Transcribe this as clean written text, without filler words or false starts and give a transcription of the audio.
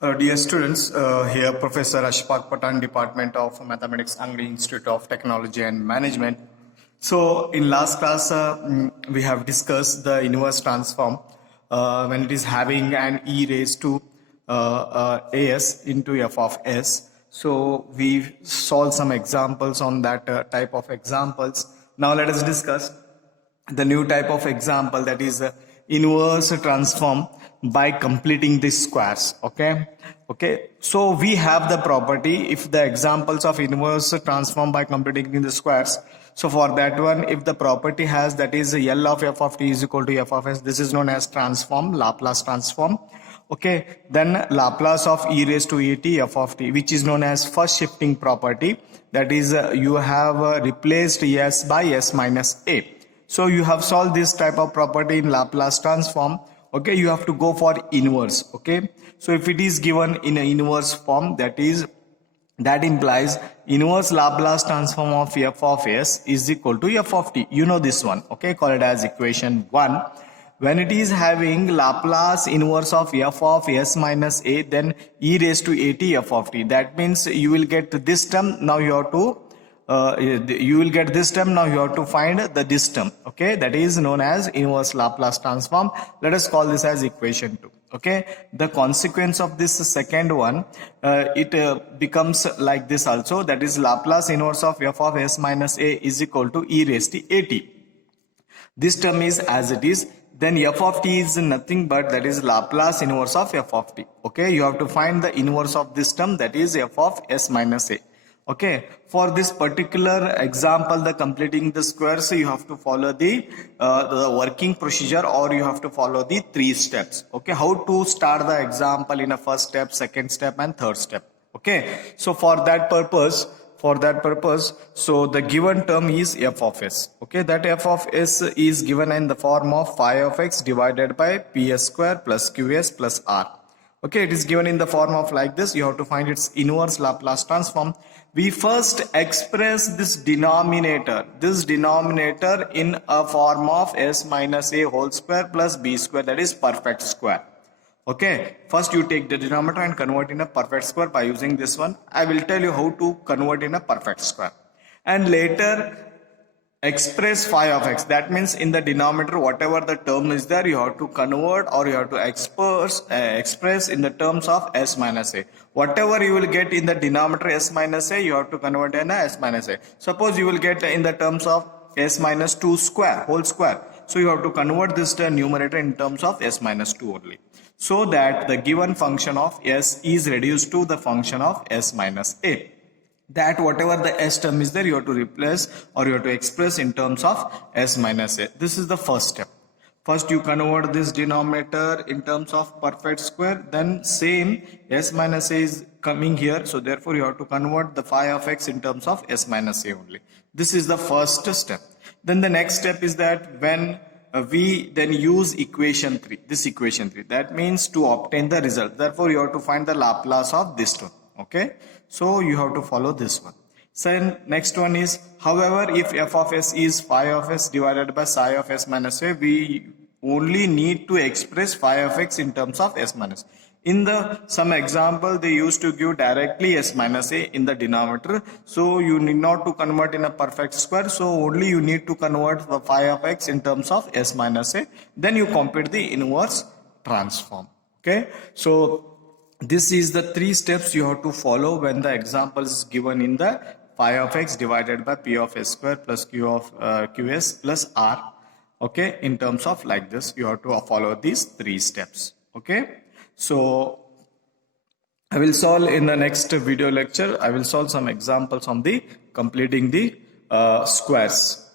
Dear students, here Professor Ashfaq Patan, Department of Mathematics, Angli Institute of Technology and Management. So in last class, we have discussed the inverse transform when it is having an e raised to as into f of s. So we solved some examples on that type of examples. Now let us discuss the new type of example, that is inverse transform by completing the squares. Okay, so we have the property, if the examples of inverse transform by completing the squares, so for that one, if the property has, that is L of f of t is equal to f of s, this is known as transform, Laplace transform. Okay, then Laplace of e raised to at f of t, which is known as first shifting property, that is you have replaced s by s minus a. So you have solved this type of property in Laplace transform. Okay, you have to go for inverse. Okay, so if it is given in an inverse form, that implies inverse Laplace transform of f of s is equal to f of t. You know this one. Okay, call it as equation 1. When it is having Laplace inverse of f of s minus a, then e raised to at f of t. That means you will get this term. Now you have to you will get this term. Now you have to find this term. Okay, that is known as inverse Laplace transform. Let us call this as equation 2. Okay, the consequence of this second one, it becomes like this also, that is Laplace inverse of f of s minus a is equal to e raised to at. This term is as it is. Then f of t is nothing but that is Laplace inverse of f of t. Okay, you have to find the inverse of this term, that is f of s minus a. Okay, for this particular example, the completing the squares, you have to follow the working procedure, or you have to follow the 3 steps. Okay, how to start the example in a first step, second step and third step. Okay, so for that purpose, so the given term is f of s. Okay, that f of s is given in the form of phi of x divided by ps square plus qs plus r. Okay, it is given in the form of like this. You have to find its inverse Laplace transform. We first express this denominator in a form of s minus a whole square plus b square, that is perfect square. Okay, first you take the denominator and convert in a perfect square by using this one. I will tell you how to convert in a perfect square. And later express phi of x. That means in the denominator, whatever the term is there, you have to convert, or you have to express in the terms of s minus a. Whatever you will get in the denominator s minus a, you have to convert in a s minus a. Suppose you will get in the terms of s minus 2 square, whole square. So you have to convert this numerator in terms of s minus 2 only, so that the given function of s is reduced to the function of s minus a. That whatever the s term is there, you have to replace, or you have to express in terms of s minus a. This is the first step. First you convert this denominator in terms of perfect square, then same s minus a is coming here, so therefore you have to convert the phi of x in terms of s minus a only. This is the first step. Then the next step is that when we then use equation 3, this equation 3, that means to obtain the result, therefore you have to find the Laplace of this term. Okay, so you have to follow this one. So next one is, however, if f of s is phi of s divided by psi of s minus a, we only need to express phi of x in terms of s minus. In the some example, they used to give directly s minus a in the denominator, so you need not to convert in a perfect square, so only you need to convert the phi of x in terms of s minus a, then you compute the inverse transform. Okay, so this is the 3 steps you have to follow when the example is given in the phi of x divided by p of s square plus q of qs plus r. Okay, in terms of like this, you have to follow these 3 steps. Okay, so I will solve in the next video lecture. I will solve some examples on the completing the squares.